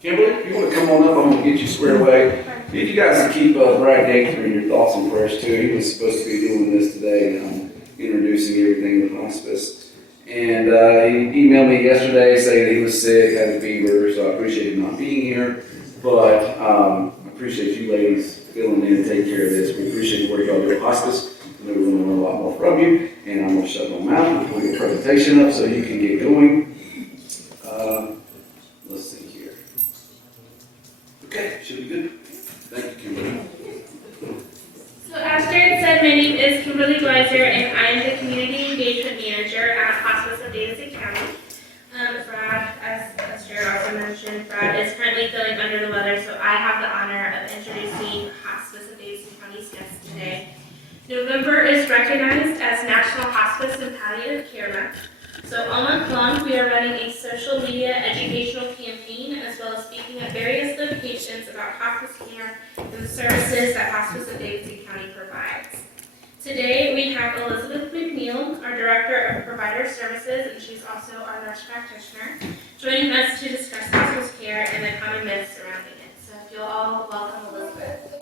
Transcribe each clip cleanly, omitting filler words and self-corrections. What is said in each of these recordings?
Kimberly, if you want to come on up, I'm going to get you squared away. If you guys would keep Brad Gaither in your thoughts and prayers too. He was supposed to be doing this today, introducing everything with hospice. And he emailed me yesterday saying that he was sick, had a fever, so I appreciate him not being here. But I appreciate you ladies filling in and taking care of this. We appreciate the work y'all do at hospice. I know we're going to learn a lot more from you. And I'm going to shut my mouth and put your presentation up so you can get going. Let's see here. Okay, should be good. Thank you, Kimberly. So as Jared said, my name is Kimberly Gleiser, and I am the Community Engagement Manager at Hospice of Davidson County. Brad, as Jared also mentioned, Brad is currently feeling under the weather, so I have the honor of introducing Hospice of Davidson County's guests today. November is recognized as National Hospice and Palliative Care Month. So all month long, we are running a social media educational campaign, as well as speaking at various locations about hospice care and the services that Hospice of Davidson County provides. Today, we have Elizabeth McNeil, our Director of Provider Services, and she's also our nurse practitioner, joining us to discuss hospice care and the common myths surrounding it. So if you'll all welcome Elizabeth.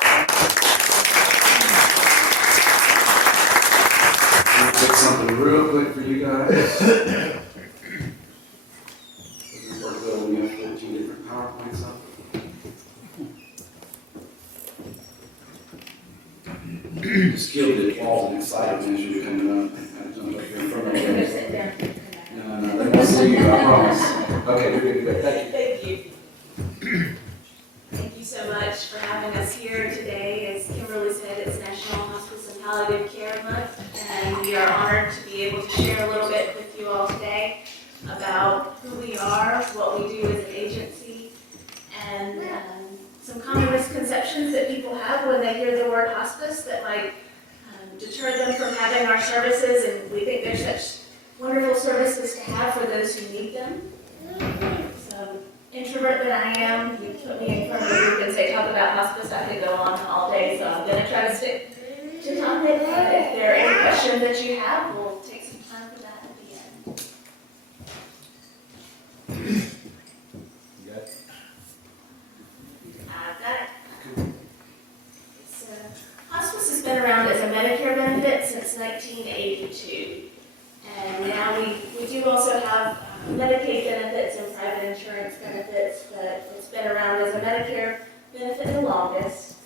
I'll put something real quick for you guys. This works well when you have 14 different PowerPoints up. Just killed the applause and excitement as you were coming up. I jumped up here in front of you. No, they won't see you, I promise. Okay, you're good. Thank you. Thank you. Thank you so much for having us here today. As Kimberly said, it's National Hospice and Palliative Care Month, and we are honored to be able to share a little bit with you all today about who we are, what we do as an agency, and some common misconceptions that people have when they hear the word hospice that might deter them from having our services, and we think they're such wonderful services to have for those who need them. So, introvert that I am, you put me in front of a group and say talk about hospice, I could go on all day, so I'm going to try to stick to topic. But if there are any questions that you have, we'll take some time for that at the end. I've got it. So, hospice has been around as a Medicare benefit since 1982. And now we do also have Medicaid benefits and private insurance benefits, but it's been around as a Medicare benefit the longest.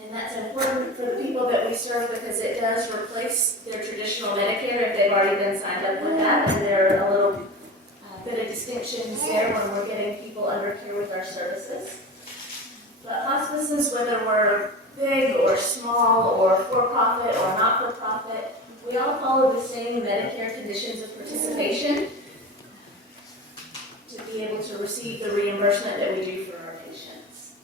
And that's important for the people that we serve because it does replace their traditional Medicare if they've already been signed up with that. And there are a little bit of distinctions there when we're getting people under care with our services. But hospices, whether we're big or small or for-profit or not-for-profit, we all follow the same Medicare conditions of participation to be able to receive the reimbursement that we do for our patients.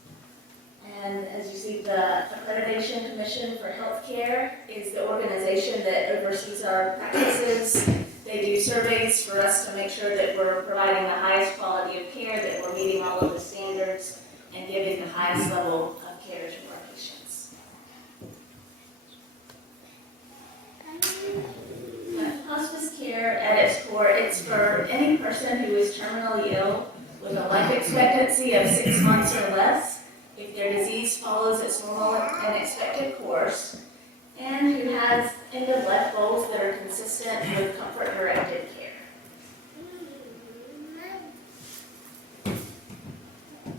And as you see, the Accreditation Commission for Healthcare is the organization that oversees our practices. They do surveys for us to make sure that we're providing the highest quality of care, that we're meeting all of the standards, and giving the highest level of care to our patients. Hospice care at its core, it's for any person who is terminally ill with a life expectancy of 6 months or less, if their disease follows its normal and expected course, and who has end-of-life goals that are consistent with comfort-directed care.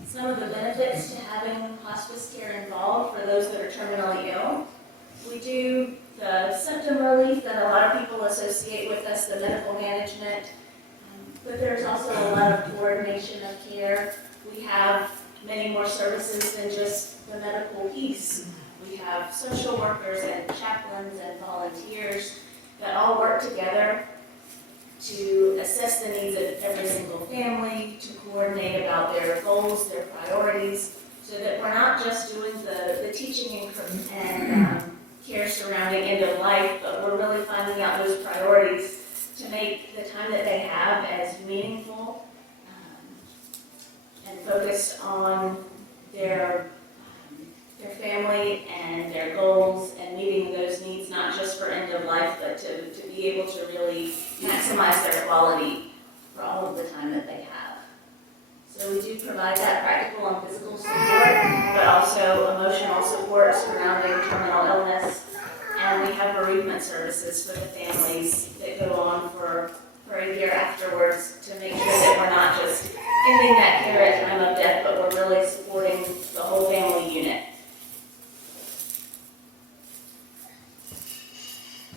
Some of the benefits to having hospice care involved for those that are terminally ill. We do the symptom relief that a lot of people associate with us, the medical management, but there's also a lot of coordination of care. We have many more services than just the medical piece. We have social workers and chaplains and volunteers that all work together to assess the needs of every single family, to coordinate about their goals, their priorities, so that we're not just doing the teaching and care surrounding end of life, but we're really finding out those priorities to make the time that they have as meaningful and focused on their family and their goals and meeting those needs, not just for end of life, but to be able to really maximize their quality for all of the time that they have. So So we do provide that practical and physical support, but also emotional support surrounding terminal illness. And we have bereavement services for the families that go on for a year afterwards to make sure that we're not just ending that care at time of death, but we're really supporting the whole family unit.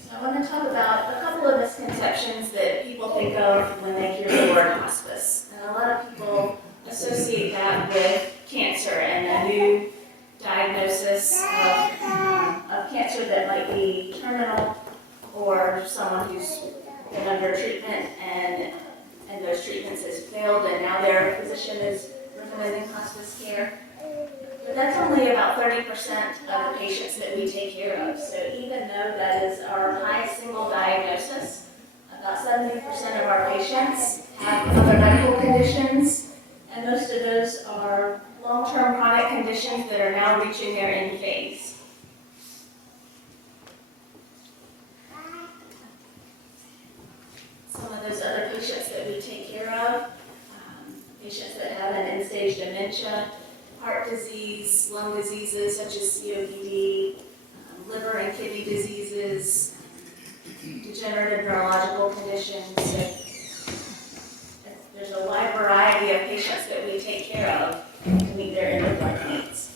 So I want to talk about a couple of misconceptions that people think of when they hear the word hospice. And a lot of people associate that with cancer and a new diagnosis of cancer that might be terminal, or someone who's been under treatment and those treatments has failed and now their physician is recommending hospice care. But that's only about 30% of the patients that we take care of. So even though that is our highest single diagnosis, about 70% of our patients have other medical conditions, and most of those are long-term chronic conditions that are now reaching their end phase. Some of those other patients that we take care of, patients that have an end-stage dementia, heart disease, lung diseases such as COPD, liver and kidney diseases, degenerative neurological conditions. So there's a wide variety of patients that we take care of to meet their end-of-life needs.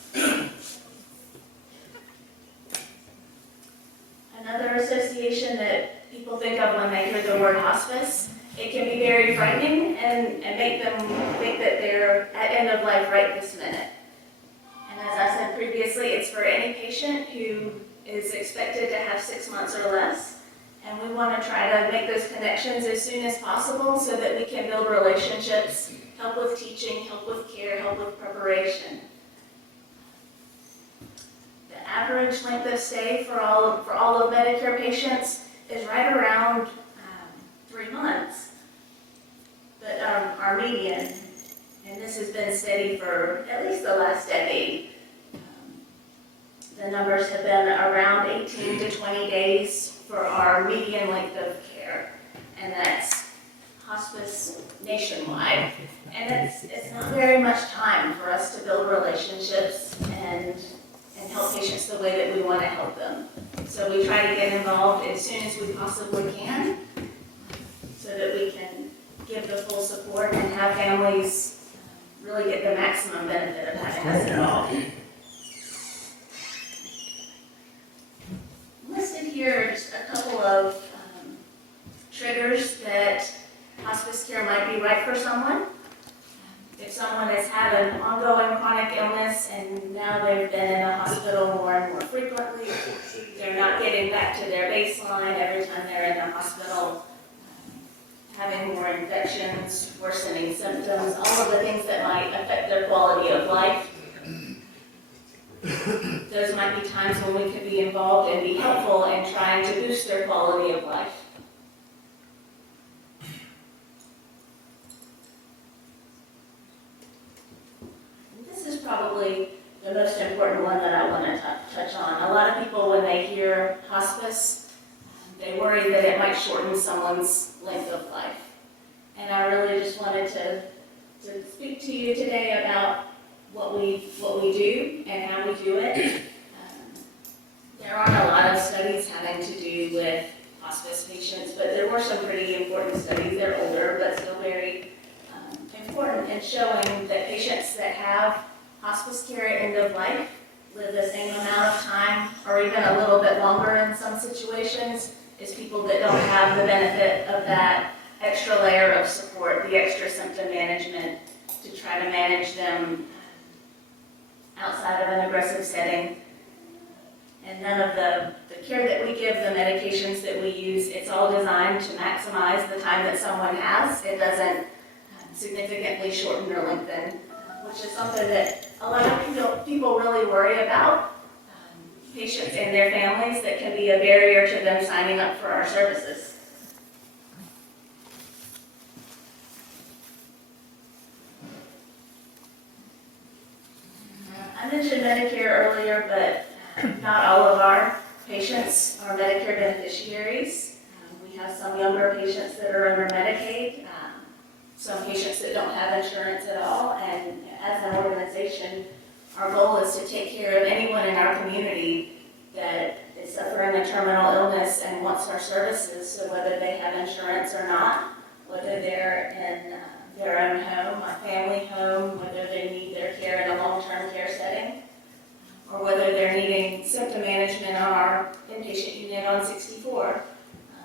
Another association that people think of when they hear the word hospice, it can be very frightening and make them think that they're at end of life right this minute. And as I said previously, it's for any patient who is expected to have 6 months or less. And we want to try to make those connections as soon as possible so that we can build relationships, help with teaching, help with care, help with preparation. The average length of stay for all of Medicare patients is right around 3 months. But our median, and this has been steady for at least the last decade, the numbers have been around 18 to 20 days for our median length of care, and that's hospice nationwide. And it's not very much time for us to build relationships and help patients the way that we want to help them. So we try to get involved as soon as we possibly can so that we can give the full support and have families really get the maximum benefit of having us involved. Listed here are just a couple of triggers that hospice care might be right for someone. If someone has had an ongoing chronic illness and now they've been in a hospital more and more frequently, they're not getting back to their baseline every time they're in the hospital, having more infections, worsening symptoms, all of the things that might affect their quality of life. Those might be times when we could be involved and be helpful in trying to boost their quality of life. This is probably the most important one that I want to touch on. A lot of people, when they hear hospice, they worry that it might shorten someone's length of life. And I really just wanted to speak to you today about what we do and how we do it. There aren't a lot of studies having to do with hospice patients, but there were some pretty important studies. They're older, but still very important in showing that patients that have hospice care at end of life live the same amount of time or even a little bit longer in some situations as people that don't have the benefit of that extra layer of support, the extra symptom management to try to manage them outside of an aggressive setting. And none of the care that we give, the medications that we use, it's all designed to maximize the time that someone has. It doesn't significantly shorten or lengthen, which is something that a lot of people really worry about. Patients and their families, that can be a barrier to them signing up for our services. I mentioned Medicare earlier, but not all of our patients are Medicare beneficiaries. We have some younger patients that are under Medicaid. some patients that don't have insurance at all, and as an organization, our goal is to take care of anyone in our community that is suffering a terminal illness and wants our services, so whether they have insurance or not, whether they're in their own home, a family home, whether they need their care in a long-term care setting, or whether they're needing symptom management on our inpatient unit on 64.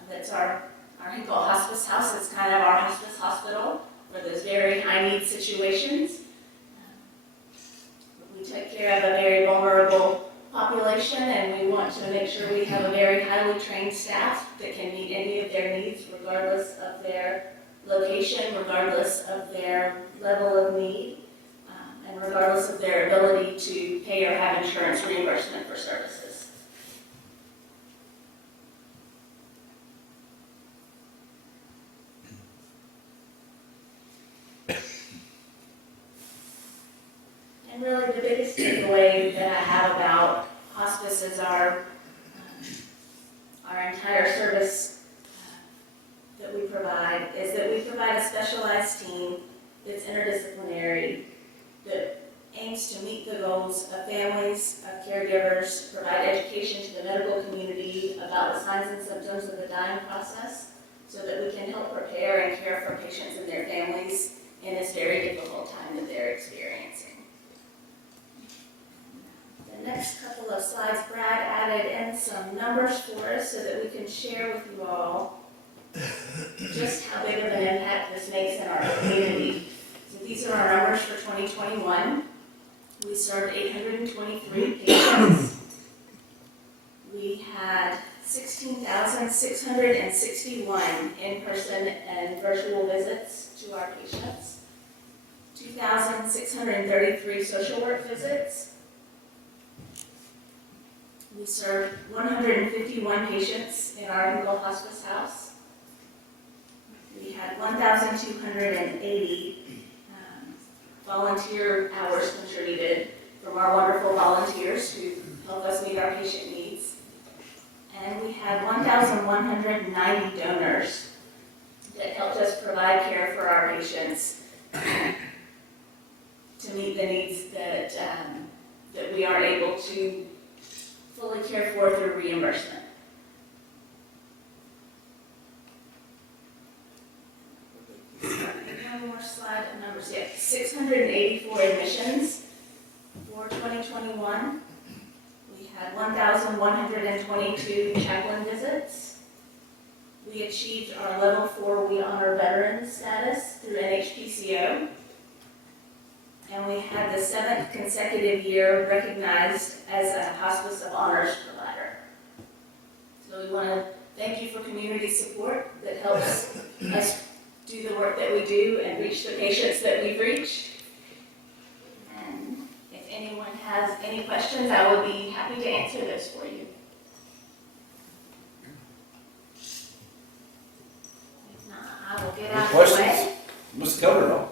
That's our Hinkle Hospice House. It's kind of our hospice hospital for those very high-need situations. We take care of a very vulnerable population, and we want to make sure we have a very highly trained staff that can meet any of their needs regardless of their location, regardless of their level of need, and regardless of their ability to pay or have insurance reimbursement for services. And really the biggest takeaway that I have about hospice is our entire service that we provide is that we provide a specialized team that's interdisciplinary, that aims to meet the goals of families, of caregivers, provide education to the medical community about the signs and symptoms of the dying process so that we can help prepare and care for patients and their families in this very difficult time that they're experiencing. The next couple of slides, Brad added in some numbers for us so that we can share with you all just how big of an impact this makes in our community. So these are our numbers for 2021. We served 823 patients. We had 16,661 in-person and virtual visits to our patients, 2,633 social work visits. We served 151 patients in our Hinkle Hospice House. We had 1,280 volunteer hours contributed from our wonderful volunteers who help us meet our patient needs. And we had 1,190 donors that helped us provide care for our patients to meet the needs that we are able to fully care for through reimbursement. One more slide of numbers. Yeah, 684 admissions for 2021. We had 1,122 chaplain visits. We achieved our level 4 We Honor Veterans status through NHPCO. And we had the 7th consecutive year recognized as a Hospice of Honors provider. So we want to thank you for community support that helps us do the work that we do and reach the patients that we've reached. And if anyone has any questions, I would be happy to answer those for you. If not, I will get out of the way. Must cover it all.